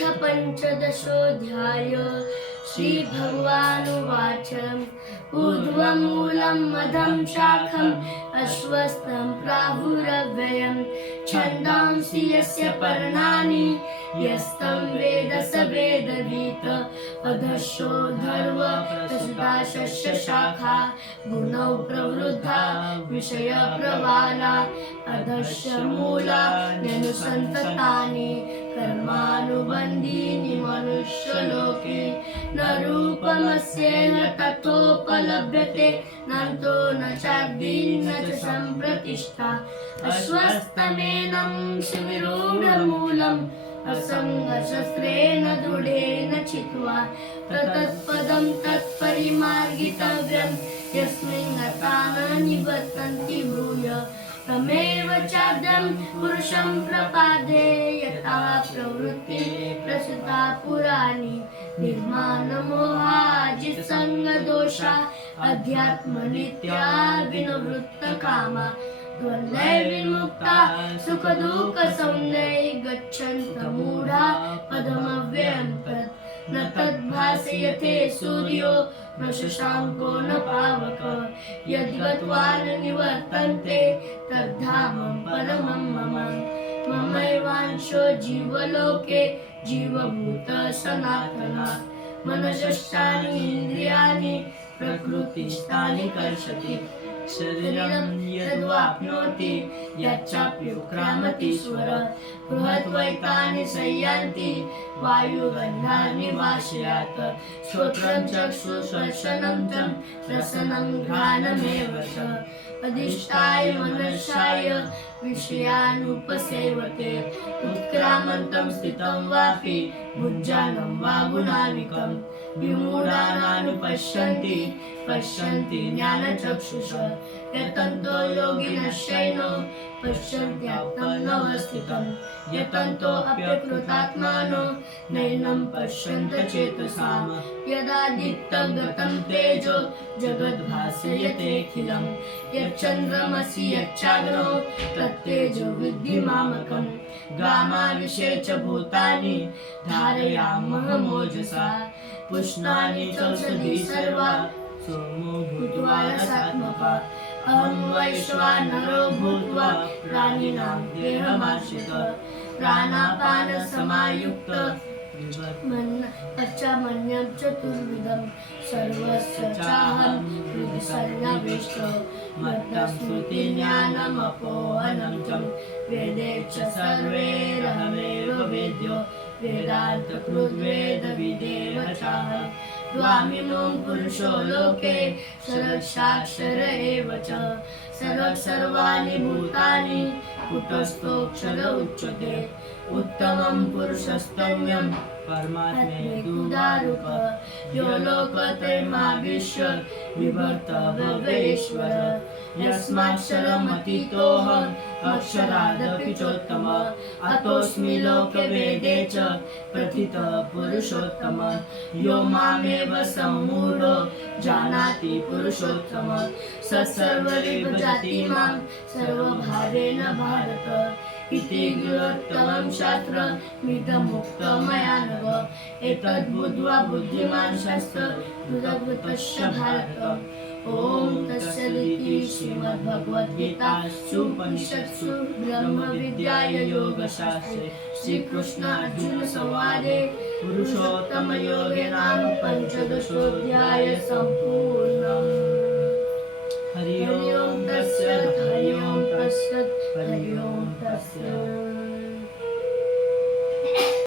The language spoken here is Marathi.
अथ पंचदशोऽध्याय। श्रीभगवानुवाच ऊर्ध्वं मूलं मधं शाखम् अश्वत्थं प्राहुरव्ययम् छन्दांसि यस्य पर्णानि यस्तं वेद स वेदवित् अधश्चोर्ध्वः प्रसृता शाखा गुणौ प्रवृद्धा विषयप्रवाला अधश्च मूलान्यनुसन्ततानि कर्मानुबन्धीनि मनुष्यलोके न रूपमस्येह तथोपलभ्यते नान्तो न चाद्यि न च सम्प्रतिष्ठा अश्वत्थमेनं सुविरूढमूलम् असङ्गशस्त्रेण दृढेन चित्वा तत्पदं तत्परिमार्गितव्यं यस्मिन् गता न निवर्तन्ति भूय तमेव चाद्यं पुरुषं प्रपादे यथा प्रवृत्ति प्रसृता पुराणी निर्माणमोहाजितसङ्गदोषा अध्यात्मनित्या विनिवृत्तकामा द्वन्द्वैर्विमुक्ता सुखदुःखसंज्ञै गच्छन्तमूढा पदमव्ययं तत् न तद्भासयते सूर्यो न शशाङ्को न पावकः यद्गत्वा न निवर्तन्ते तद्धामं परमं मम ममैवांशो जीवलोके जीवभूतः सनातनः मनसष्टानि इन्द्रियाणि प्रकृतिस्थानि कर्षति शरीरं यद्वाप्नोति यच्चाप्युत्क्रामतीश्वर बृहद्वैतानि संयान्ति वायुगन्धानि वाशयात् श्रोत्रं चक्षुश्वसनं च रसनं घ्राणमेव च अधिष्ठाय मनसाय विषयानुपसेवते उत्क्रामन्तं स्थितं वापि भुञ्जानं वा गुणानिकं विमूढानानुपश्यन्ति पश्यन्ति ज्ञानचक्षुषा यतन्तो योगिनश्चैनो पश्यन्त्यात्मनवस्थितं यतन्तो अप्यकृतात्मानो नैनं पश्यन्त चेतसां यदादित्यं गतं तेजो जगद्भासयतेऽखिलं यच्चन्द्रमसि यच्चाग्नो तत्तेजो विद्धि मामकं गामाविषे च भूतानि धारयामहमोजसा पुष्णानि चौषधी सर्वा सोमो भूत्वा रसात्मका अहं वैश्वानरो भूत्वा प्राणिनां देहमाश्रितः प्राणापानसमायुक्तः पञ्चमन्यं चतुर्विधं सर्वस्य चाहं हृदि सन्निविष्टो मत्तस्मृतिज्ञानमपोहनं च वेदे च सर्वैरहमेव वेद्यो वेदान्तकृद्वेदविदेव चाहं द्वामिमं पुरुषो लोके क्षरक्षाक्षर एव च सर्वाणि भूतानि कुटस्थोऽक्षर उच्यते उत्तमं पुरुषस्तम्यं परमात्मेतुदारूप यो लोकत्रयमाविश्य विभर्तव्येश्वर यस्माक्षरमतीतोऽहम् अक्षरादपि चोत्तमः अतोऽस्मि लोकवेदे च प्रथितः पुरुषोत्तमः यो मामेव सम्मूढो जानाति पुरुषोत्तमः स सर्वविभजति मां सर्वभावेन भारत इति गृहोत्तमं शास्त्रमिदमुक्तं मया नघ एतद्बुद्ध्वा बुद्धिमान् शास्त्रकृतस्य भारत ॐ तत्सदिति श्रीमद्भगवद्गीतासूपनिषत्सु ब्रह्मविद्यायां योगशास्त्रे श्रीकृष्णार्जुनसंवादे पुरुषोत्तमयोगे नाम पञ्चदशोऽध्यायः सम्पूर्णम् हरि ओं तत्सत्।